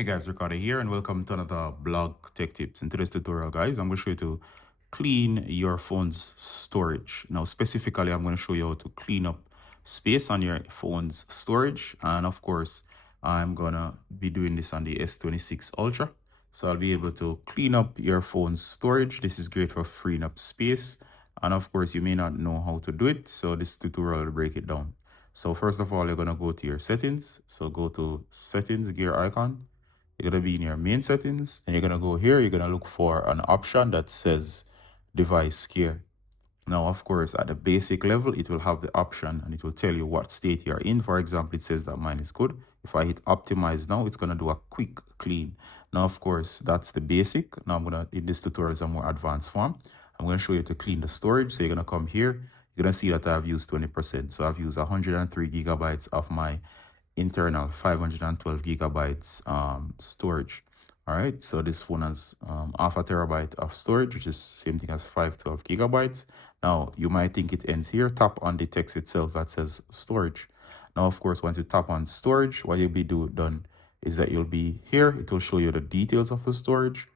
Hey guys, Ricardo here and welcome to another blog tech tips. In today's tutorial guys, I'm going to show you to clean your phone's storage. Now specifically, I'm going to show you how to clean up space on your phone's storage. And of course, I'm going to be doing this on the S26 Ultra. So I'll be able to clean up your phone's storage. This is great for freeing up space. And of course, you may not know how to do it. So this tutorial will break it down. So first of all, you're going to go to your settings. So go to settings, gear icon. You're going to be in your main settings and you're going to go here. You're going to look for an option that says device care. Now, of course, at the basic level, it will have the option and it will tell you what state you're in. For example, it says that mine is good. If I hit optimize now, it's going to do a quick clean. Now, of course, that's the basic. Now, in this tutorial is a more advanced form. I'm going to show you to clean the storage. So you're going to come here. You're going to see that I've used 20%. So I've used 103 gigabytes of my internal 512 gigabytes storage. All right, so this phone has half a terabyte of storage, which is same thing as 512 gigabytes. Now you might think it ends here. Tap on the text itself that says storage. Now, of course, once you tap on storage, what you'll be done is that you'll be here. It will show you the details of the storage,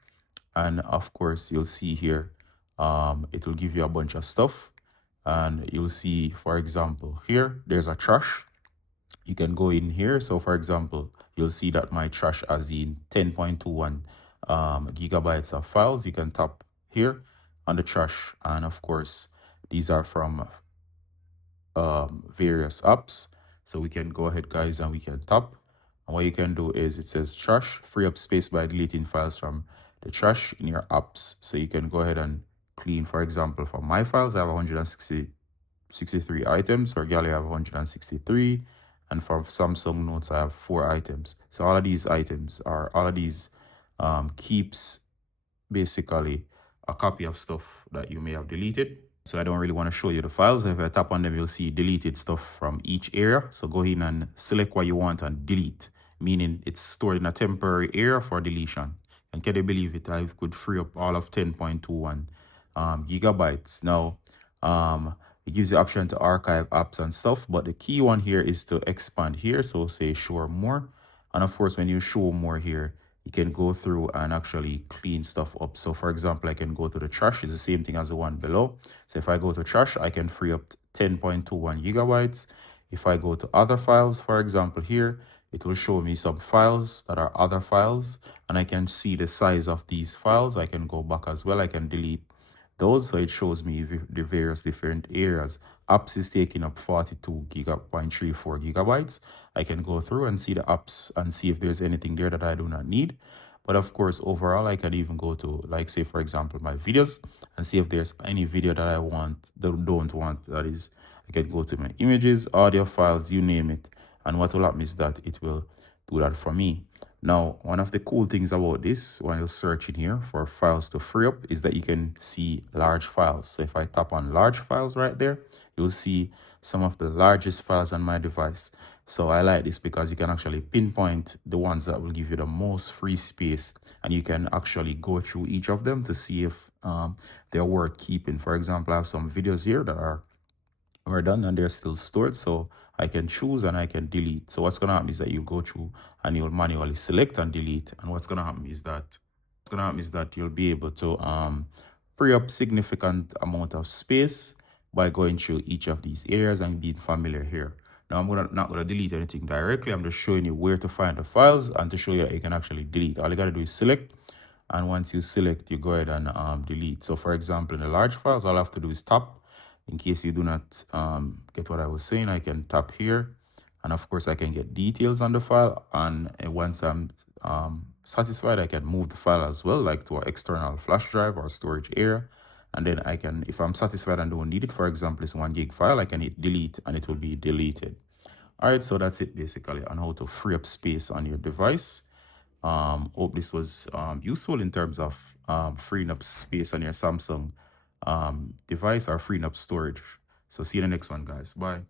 and of course, you'll see here. It will give you a bunch of stuff, and you'll see, for example, here there's a trash. You can go in here. So for example, you'll see that my trash has in 10.21 gigabytes of files. You can tap here on the trash. And of course, these are from various apps. So we can go ahead, guys, and we can tap. And what you can do is it says trash, free up space by deleting files from the trash in your apps. So you can go ahead and clean, for example, for my files, I have 163 items. For Galaxy, I have 163. And for Samsung Notes, I have 4 items. So all of these items are, all of these keeps basically a copy of stuff that you may have deleted. So I don't really want to show you the files. If I tap on them, you'll see deleted stuff from each area. So go in and select what you want and delete, meaning it's stored in a temporary area for deletion. And can you believe it? I could free up all of 10.21 gigabytes. Now, it gives you the option to archive apps and stuff, but the key one here is to expand here. So say show more. And of course, when you show more here, you can go through and actually clean stuff up. So for example, I can go to the trash. It's the same thing as the one below. So if I go to trash, I can free up 10.21 gigabytes. If I go to other files, for example, here, it will show me some files that are other files, and I can see the size of these files. I can go back as well. I can delete those, so it shows me the various different areas. Apps is taking up 42.34 gigabytes. I can go through and see the apps and see if there's anything there that I do not need. But of course, overall, I can even go to, like, say, for example, my videos and see if there's any video that I don't want. That is, I can go to my images, audio files, you name it. And what will happen is that it will do that for me. Now, one of the cool things about this, when you're searching here for files to free up, is that you can see large files. So if I tap on large files right there, you'll see some of the largest files on my device. So I like this because you can actually pinpoint the ones that will give you the most free space, and you can actually go through each of them to see if they're worth keeping. For example, I have some videos here that are done and they're still stored, so I can choose and I can delete. So what's going to happen is that you go through and you'll manually select and delete, and what's going to happen is that you'll be able to free up significant amount of space by going through each of these areas and being familiar here. Now not gonna delete anything directly. I'm just showing you where to find the files and to show you that you can actually delete. All you gotta do is select, and once you select, you go ahead and delete. So for example, in the large files, all I have to do is tap. In case you do not get what I was saying, I can tap here, and of course I can get details on the file, and once I'm satisfied, I can move the file as well, like to an external flash drive or storage area. And then I can, if I'm satisfied and don't need it, for example, it's 1 gig file, I can hit delete and it will be deleted. All right, so that's it basically on how to free up space on your device. Hope this was useful in terms of freeing up space on your Samsung device or freeing up storage. So see you in the next one, guys. Bye.